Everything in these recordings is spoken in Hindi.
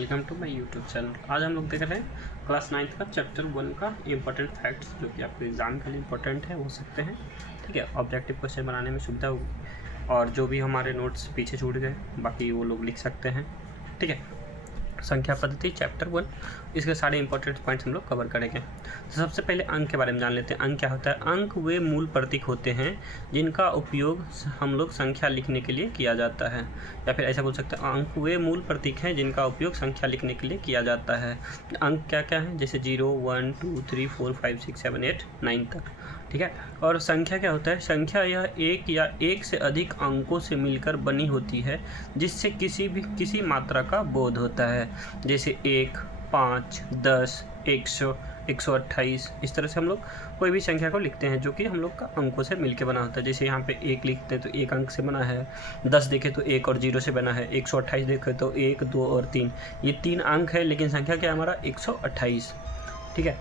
Welcome to my YouTube channel. आज हम लोग देख रहे हैं क्लास 9th का चैप्टर 1 का इम्पोर्टेंट फैक्ट्स जो कि आपके एग्जाम के लिए इम्पोर्टेंट है हो सकते हैं। ठीक है, ऑब्जेक्टिव क्वेश्चन बनाने में सुविधा होगी और जो भी हमारे नोट्स पीछे छूट गए बाकी वो लोग लिख सकते हैं। ठीक है, संख्या पद्धति चैप्टर 1, इसके सारे इंपॉर्टेंट पॉइंट्स हम लोग कवर करेंगे। तो सबसे पहले अंक के बारे में जान लेते हैं। अंक क्या होता है? अंक वे मूल प्रतीक होते हैं जिनका उपयोग हम लोग संख्या लिखने के लिए किया जाता है, या फिर ऐसा बोल सकते हैं अंक वे मूल प्रतीक हैं जिनका उपयोग संख्या लिखने के लिए किया जाता है। अंक क्या क्या है? जैसे 0, 1, 2, 3, 4, 5, 6, 7, 8, 9 तक। ठीक है, और संख्या क्या होता है? संख्या यह एक या एक से अधिक अंकों से मिलकर बनी होती है जिससे किसी मात्रा का बोध होता है। जैसे 1, 5, 10, 100, 128, इस तरह से हम लोग कोई भी संख्या को लिखते हैं जो कि हम लोग का अंकों से मिलकर बना होता है। जैसे यहाँ पे 1 लिखते हैं तो 1 अंक से बना है, 10 देखें तो 1 और 0 से बना है, 128 देखें तो 1, 2 और 3, ये 3 अंक है लेकिन संख्या क्या है हमारा 128। ठीक है,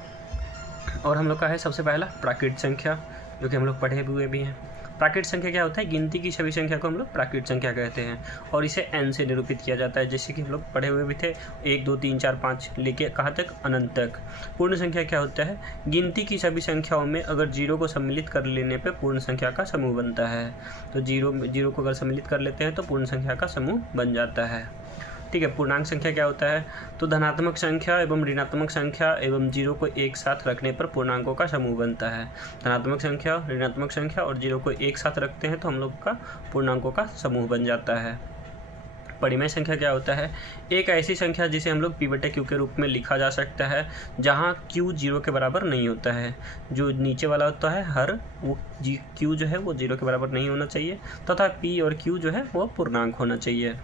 और हम लोग का है सबसे पहला प्राकृत संख्या जो कि हम लोग पढ़े हुए भी हैं। प्राकृत संख्या क्या होता है? गिनती की सभी संख्या को हम लोग प्राकृत संख्या कहते हैं और इसे n से निरूपित किया जाता है, जैसे कि हम लोग पढ़े हुए भी थे 1, 2, 3, 4, 5 लेके कहाँ तक? अनंत तक। पूर्ण संख्या क्या होता है? गिनती की सभी संख्याओं में अगर 0 को सम्मिलित कर लेने पर पूर्ण संख्या का समूह बनता है। तो 0 को अगर सम्मिलित कर लेते हैं तो पूर्ण संख्या का समूह बन जाता है। ठीक है, पूर्णांक संख्या क्या होता है? तो धनात्मक संख्या एवं ऋणात्मक संख्या एवं 0 को एक साथ रखने पर पूर्णांकों का समूह बनता है। धनात्मक संख्या, ऋणात्मक संख्या और 0 को एक साथ रखते हैं तो हम लोग का पूर्णांकों का समूह बन जाता है। परिमेय संख्या क्या होता है? एक ऐसी संख्या जिसे हम लोग p/q के रूप में लिखा जा सकता है जहां q 0 के बराबर नहीं होता है। जो नीचे वाला होता है हर वो q जो है वो 0 के बराबर नहीं होना चाहिए तथा p और q जो है वो पूर्णांक होना चाहिए।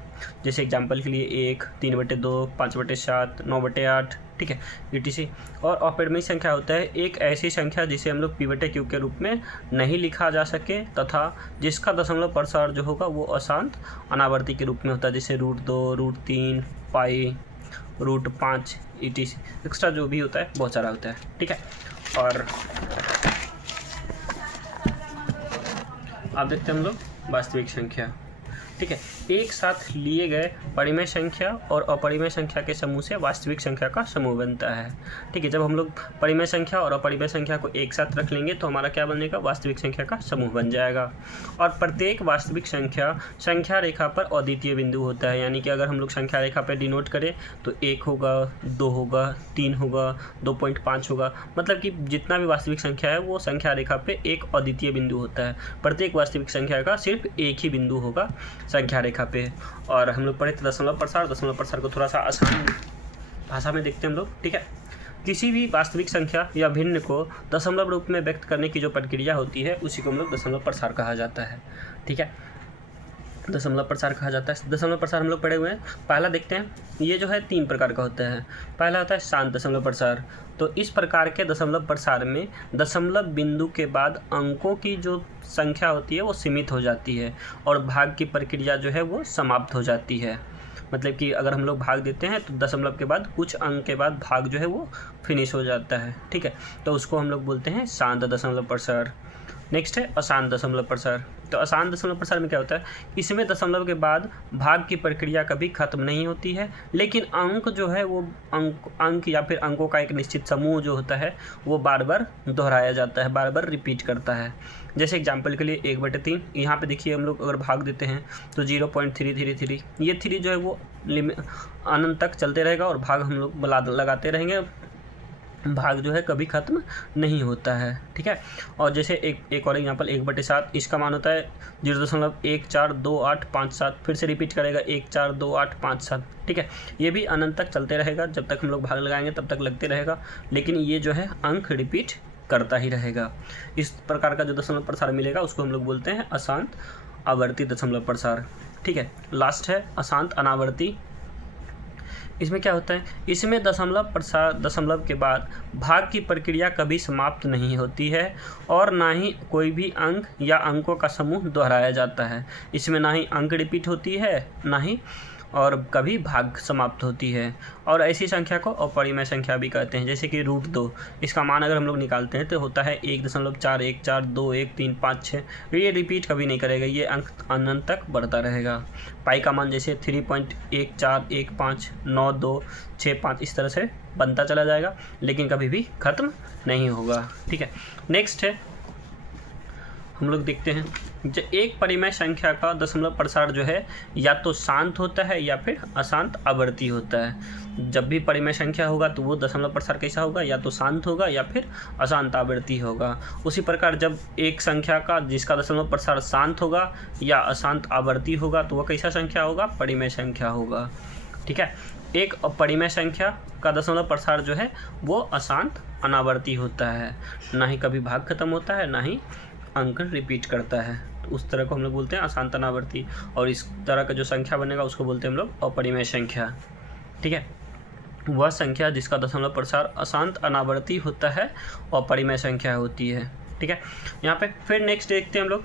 जैसे एग्जाम्पल के लिए 1, 3/2, 5/7, 9/8। ठीक है, etc। और अपरिमेय संख्या होता है एक ऐसी संख्या जिसे हम लोग p/q के रूप में नहीं लिखा जा सके तथा जिसका दशमलव प्रसार जो होगा वो अशांत अनावर्ती के रूप में होता है, जैसे √2, √3, पाई, √5, etc। एक्स्ट्रा जो भी होता है बहुत सारा होता है। ठीक है, और आप देखते हैं हम लोग वास्तविक संख्या। ठीक है, एक साथ लिए गए परिमेय संख्या और अपरिमेय संख्या के समूह से वास्तविक संख्या का समूह बनता है। ठीक है, जब हम लोग परिमेय संख्या और अपरिमेय संख्या को एक साथ रख लेंगे तो हमारा क्या बनेगा? वास्तविक संख्या का समूह बन जाएगा। और प्रत्येक वास्तविक संख्या रेखा पर अद्वितीय बिंदु होता है, यानी कि अगर हम लोग संख्या रेखा पर डिनोट करें तो 1 होगा, 2 होगा, 3 होगा, 2.5 होगा, मतलब कि जितना भी वास्तविक संख्या है वो संख्या रेखा पे एक अद्वितीय बिंदु होता है। प्रत्येक वास्तविक संख्या का सिर्फ एक ही बिंदु होगा संख्या रेखा पे। और हम लोग पढ़े थे दशमलव प्रसार को थोड़ा सा आसान भाषा में देखते हैं हम लोग। ठीक है, किसी भी वास्तविक संख्या या भिन्न को दशमलव रूप में व्यक्त करने की जो प्रक्रिया होती है उसी को हम लोग दशमलव प्रसार कहा जाता है। ठीक है, दशमलव प्रसार कहा जाता है। दशमलव प्रसार हम लोग पढ़े हुए हैं। पहला देखते हैं, ये जो है 3 प्रकार का होता है। पहला होता है शांत दशमलव प्रसार। तो इस प्रकार के दशमलव प्रसार में दशमलव बिंदु के बाद अंकों की जो संख्या होती है वो सीमित हो जाती है और भाग की प्रक्रिया जो है वो समाप्त हो जाती है। मतलब कि अगर हम लोग भाग देते हैं तो दशमलव के बाद कुछ अंक के बाद भाग जो है वो फिनिश हो जाता है। ठीक है, तो उसको हम लोग बोलते हैं शांत दशमलव प्रसार। नेक्स्ट है अशांत दशमलव प्रसार। तो अशांत दशमलव प्रसार में क्या होता है? इसमें दशमलव के बाद भाग की प्रक्रिया कभी खत्म नहीं होती है, लेकिन अंक जो है वो अंक या फिर अंकों का एक निश्चित समूह जो होता है वो बार बार दोहराया जाता है, बार बार रिपीट करता है। जैसे एग्जाम्पल के लिए 1/3, यहाँ पे देखिए हम लोग अगर भाग देते हैं तो 0.333, ये 3 जो है वो अनंत तक चलते रहेगा और भाग हम लोग लगाते रहेंगे, भाग जो है कभी खत्म नहीं होता है। ठीक है, और जैसे एक और एग्जांपल 1/7, इसका मान होता है 0.142857, फिर से रिपीट करेगा 142857। ठीक है, ये भी अनंत तक चलते रहेगा, जब तक हम लोग भाग लगाएंगे तब तक लगते रहेगा, लेकिन ये जो है अंक रिपीट करता ही रहेगा। इस प्रकार का जो दशमलव प्रसार मिलेगा उसको हम लोग बोलते हैं अशांत आवर्ती दशमलव प्रसार। ठीक है, लास्ट है अशांत अनावर्ती। इसमें क्या होता है? इसमें दशमलव के बाद भाग की प्रक्रिया कभी समाप्त नहीं होती है और ना ही कोई भी अंक या अंकों का समूह दोहराया जाता है। इसमें ना ही अंक रिपीट होती है ना ही और कभी भाग समाप्त होती है। और ऐसी संख्या को अपरिमेय संख्या भी कहते हैं, जैसे कि √2, इसका मान अगर हम लोग निकालते हैं तो होता है 1.4142135 ये रिपीट कभी नहीं करेगा, ये अंक अनंत तक बढ़ता रहेगा। पाई का मान जैसे 3.1415926 इस तरह से बनता चला जाएगा, लेकिन कभी भी खत्म नहीं होगा। ठीक है, नेक्स्ट है हम लोग देखते हैं जो एक परिमेय संख्या का दशमलव प्रसार जो है या तो शांत होता है या फिर अशांत आवर्ती होता है। जब भी परिमेय संख्या होगा तो वो दशमलव प्रसार कैसा होगा, या तो शांत होगा या फिर अशांत आवर्ती होगा। उसी प्रकार जब एक संख्या का जिसका दशमलव प्रसार शांत होगा या अशांत आवर्ती होगा तो वह कैसा संख्या होगा, परिमेय संख्या होगा। ठीक है, एक अपरिमेय संख्या का दशमलव प्रसार जो है वो अशांत अनावर्ती होता है, ना ही कभी भाग खत्म होता है ना ही अंक रिपीट करता है, तो उस तरह को हम लोग बोलते हैं अशांत अनावर्ती। और इस तरह का जो संख्या बनेगा उसको बोलते हैं हम लोग अपरिमेय संख्या। ठीक है, वह संख्या जिसका दशमलव प्रसार अशांत अनावर्ती होता है अपरिमेय संख्या होती है। ठीक है, यहाँ पे फिर नेक्स्ट देखते हैं हम लोग।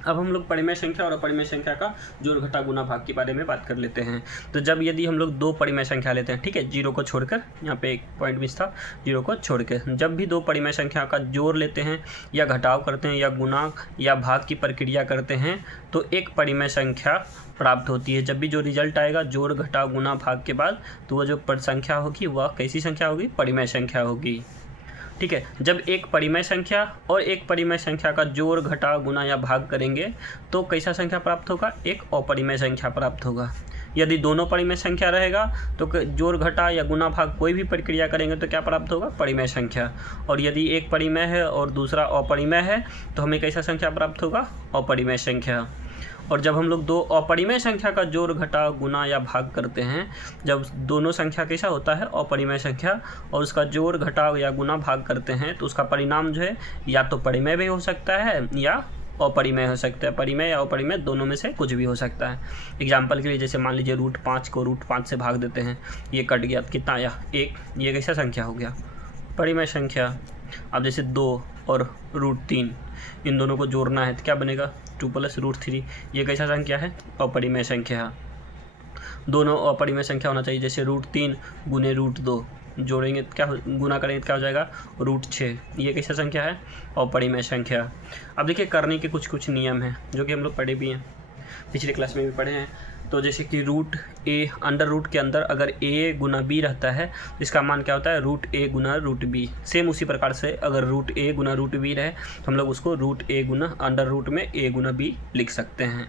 अब हम लोग परिमेय संख्या और अपरिमेय संख्या का जोड़ घटा गुना भाग के बारे में बात कर लेते हैं। तो जब यदि हम लोग दो परिमेय संख्या लेते हैं, ठीक है, जीरो को छोड़कर, यहाँ पे एक पॉइंट मिस था, जीरो को छोड़ के जब भी दो परिमेय संख्या का जोड़ लेते हैं या घटाव करते हैं या गुना या भाग की प्रक्रिया करते हैं तो एक परिमेय संख्या प्राप्त होती है। जब भी जो रिजल्ट आएगा जोड़ घटाव गुना भाग के बाद, तो वह जो संख्या होगी वह कैसी संख्या होगी, परिमेय संख्या होगी। ठीक है, जब एक परिमेय संख्या और एक परिमेय संख्या का जोड़ घटाव गुना या भाग करेंगे तो कैसा संख्या प्राप्त होगा, एक अपरिमेय संख्या प्राप्त होगा। यदि दोनों परिमेय संख्या रहेगा तो जोड़ घटा या गुना भाग कोई भी प्रक्रिया करेंगे तो क्या प्राप्त होगा, परिमेय संख्या। और यदि एक परिमेय है और दूसरा अपरिमेय है तो हमें कैसा संख्या प्राप्त होगा, अपरिमेय संख्या। और जब हम लोग दो अपरिमेय संख्या का जोड़ घटाव गुना या भाग करते हैं, जब दोनों संख्या कैसा होता है, अपरिमेय संख्या, और उसका जोड़ घटाव या गुना भाग करते हैं तो उसका परिणाम जो है या तो परिमेय भी हो सकता है या अपरिमेय हो सकता है। परिमेय या अपरिमेय दोनों में से कुछ भी हो सकता है। एग्जाम्पल के लिए जैसे मान लीजिए √5 को √5 से भाग देते हैं, ये कट गया, कितना आया, 1, ये कैसा संख्या हो गया, परिमेय संख्या। अब जैसे 2 और √3 इन दोनों को जोड़ना है तो क्या बनेगा, 2 + √3, ये कैसा संख्या है, अपरिमेय संख्या। दोनों अपरिमेय संख्या होना चाहिए, जैसे √3 गुने √2 जोड़ेंगे तो क्या गुना करेंगे तो क्या हो जाएगा, √6, ये कैसा संख्या है, अपरिमेय संख्या। अब देखिए करने के कुछ नियम हैं जो कि हम लोग पढ़े भी हैं, पिछले क्लास में भी पढ़े हैं। तो जैसे कि √a अंडर रूट के अंदर अगर a गुना b रहता है इसका मान क्या होता है, √a गुना √b। सेम उसी प्रकार से अगर √a गुना √b रहे तो हम लोग उसको √a गुना अंडर रूट में a गुना b लिख सकते हैं।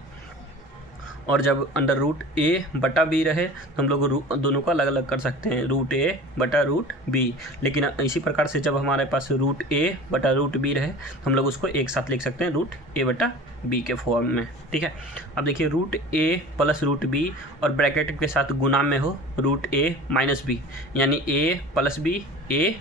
और जब अंडर रूट a बटा b रहे तो हम लोग दोनों को अलग अलग कर सकते हैं, √a बटा √b। लेकिन इसी प्रकार से जब हमारे पास √a बटा √b रहे तो हम लोग उसको एक साथ लिख सकते हैं √a बटा b के फॉर्म में। ठीक है, अब देखिए √a + √b और ब्रैकेट के साथ गुना में हो √a - b, यानी a + b a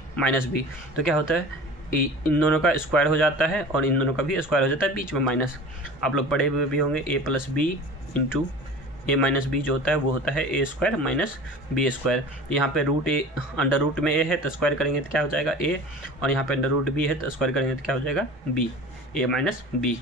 - b, तो क्या होता है, इन दोनों का स्क्वायर हो जाता है और इन दोनों का भी स्क्वायर हो जाता है, बीच में माइनस। आप लोग पढ़े हुए भी होंगे, a + b into a - b जो होता है वो होता है a² - b²। यहाँ पे √a अंडर रूट में a है तो स्क्वायर करेंगे तो क्या हो जाएगा a, और यहाँ पे अंडर रूट b है तो स्क्वायर करेंगे तो क्या हो जाएगा b, a - b।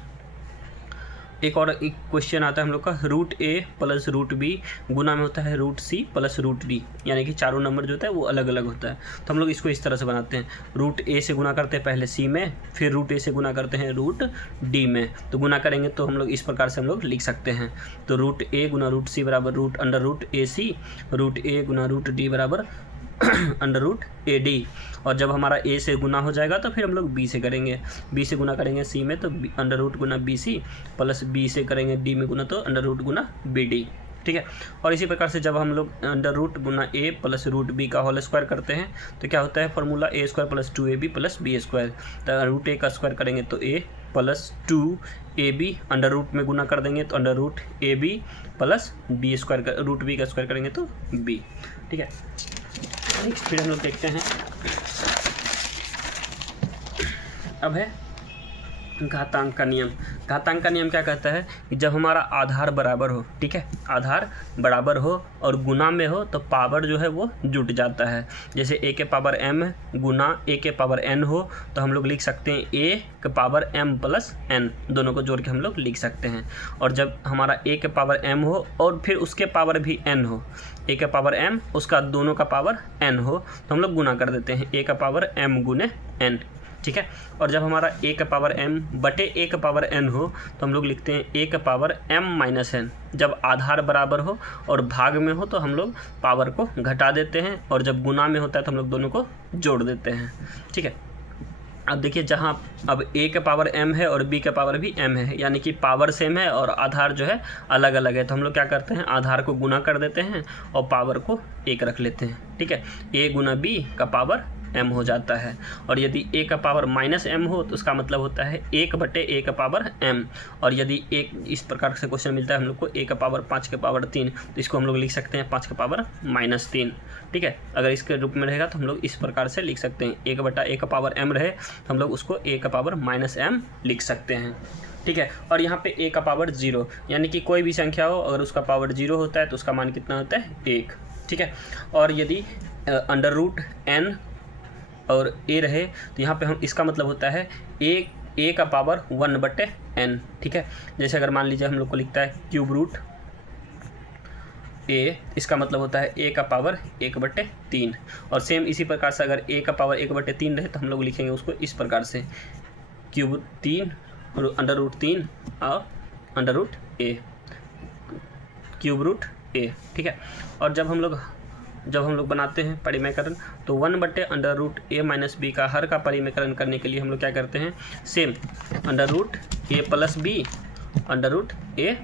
एक और एक क्वेश्चन आता है हम लोग का, √a + √b गुना में होता है √c + √d, यानी कि चारों नंबर जो होता है वो अलग अलग होता है। तो हम लोग इसको इस तरह से बनाते हैं, √a से गुना करते हैं पहले c में, फिर √a से गुना करते हैं √d में। तो गुना करेंगे तो हम लोग इस प्रकार से हम लोग लिख सकते हैं, तो √a गुना √c बराबर √√ac, √a गुना √d बराबर √AD। और जब हमारा a से गुना हो जाएगा तो फिर हम लोग b से करेंगे, b से गुना करेंगे c में तो √ गुना BC प्लस b से करेंगे d में गुना तो √ गुना BD। ठीक है, और इसी प्रकार से जब हम लोग √ गुना a + √b का होल स्क्वायर करते हैं तो क्या होता है फॉर्मूला a² + 2ab + b²। तो √a का स्क्वायर करेंगे तो a + 2ab, अंडर रूट में गुना कर देंगे तो √ab + b², √b का स्क्वायर करेंगे तो b। ठीक है, नेक्स्ट फिर हम लोग देखते हैं, अब है घातांक का नियम। घातांक का नियम क्या कहता है कि जब हमारा आधार बराबर हो, ठीक है, आधार बराबर हो और गुना में हो तो पावर जो है वो जुट जाता है। जैसे a के पावर m गुना a के पावर n हो तो हम लोग लिख सकते हैं a के पावर m प्लस n, दोनों को जोड़ के हम लोग लिख सकते हैं। और जब हमारा a के पावर m हो और फिर उसके पावर भी n हो, a के पावर m उसका दोनों का पावर n हो तो हम लोग गुना कर देते हैं a का पावर m गुने n, ठीक है। और जब हमारा a का पावर m बटे a का पावर n हो तो हम लोग लिखते हैं a का पावर m माइनस n। जब आधार बराबर हो और भाग में हो तो हम लोग पावर को घटा देते हैं, और जब गुना में होता है तो हम लोग दोनों को जोड़ देते हैं, ठीक है। अब देखिए, जहाँ अब a का पावर m है और b का पावर भी m है, यानी कि पावर सेम है और आधार जो है अलग अलग है, तो हम लोग क्या करते हैं, आधार को गुना कर देते हैं और पावर को 1 रख लेते हैं, ठीक है। a गुना b का पावर m हो जाता है। और यदि a का पावर माइनस m हो तो उसका मतलब होता है 1 बटे a का पावर m। और यदि एक इस प्रकार से क्वेश्चन मिलता है हम लोग को a का पावर 5 के पावर 3, तो इसको हम लोग लिख सकते हैं 5 के पावर माइनस 3, ठीक है। अगर इसके रूप में रहेगा तो हम लोग इस प्रकार से लिख सकते हैं, 1 बटा a का पावर m रहे तो हम लोग उसको a का पावर माइनस m लिख सकते हैं, ठीक है। और यहाँ पे a का पावर 0, यानी कि कोई भी संख्या हो अगर उसका पावर 0 होता है तो उसका मान कितना होता है, 1, ठीक है। और यदि अंडर रूट n और a रहे तो यहाँ पे हम इसका मतलब होता है a का पावर 1 बटे n, ठीक है। जैसे अगर मान लीजिए हम लोग को लिखता है क्यूब रूट a, इसका मतलब होता है a का पावर 1 बटे 3। और सेम इसी प्रकार से अगर a का पावर 1 बटे 3 रहे तो हम लोग लिखेंगे उसको इस प्रकार से क्यूब 3 और अंडर रूट 3 और under root a, cube root a, ठीक है। और जब हम लोग बनाते हैं परिमेयकरण तो 1 बटे under root a minus b का हर का परिमेयकरण करने के लिए हम लोग क्या करते हैं, same under root a plus b under root a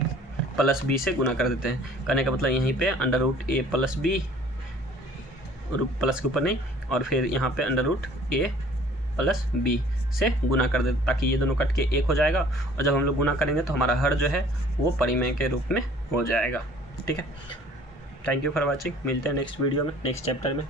plus b से गुना कर देते हैं। करने का मतलब यहीं पे under root a plus b, plus के ऊपर नहीं, और फिर यहाँ पे under root a plus b से गुना कर देते ताकि ये दोनों कट के 1 हो जाएगा। और जब हम लोग गुना करेंगे तो हमारा हर जो है वो परिमेय के रूप में हो जाएगा, ठीक है। Thank you for watching. मिलते हैं नेक्स्ट वीडियो में, नेक्स्ट चैप्टर में।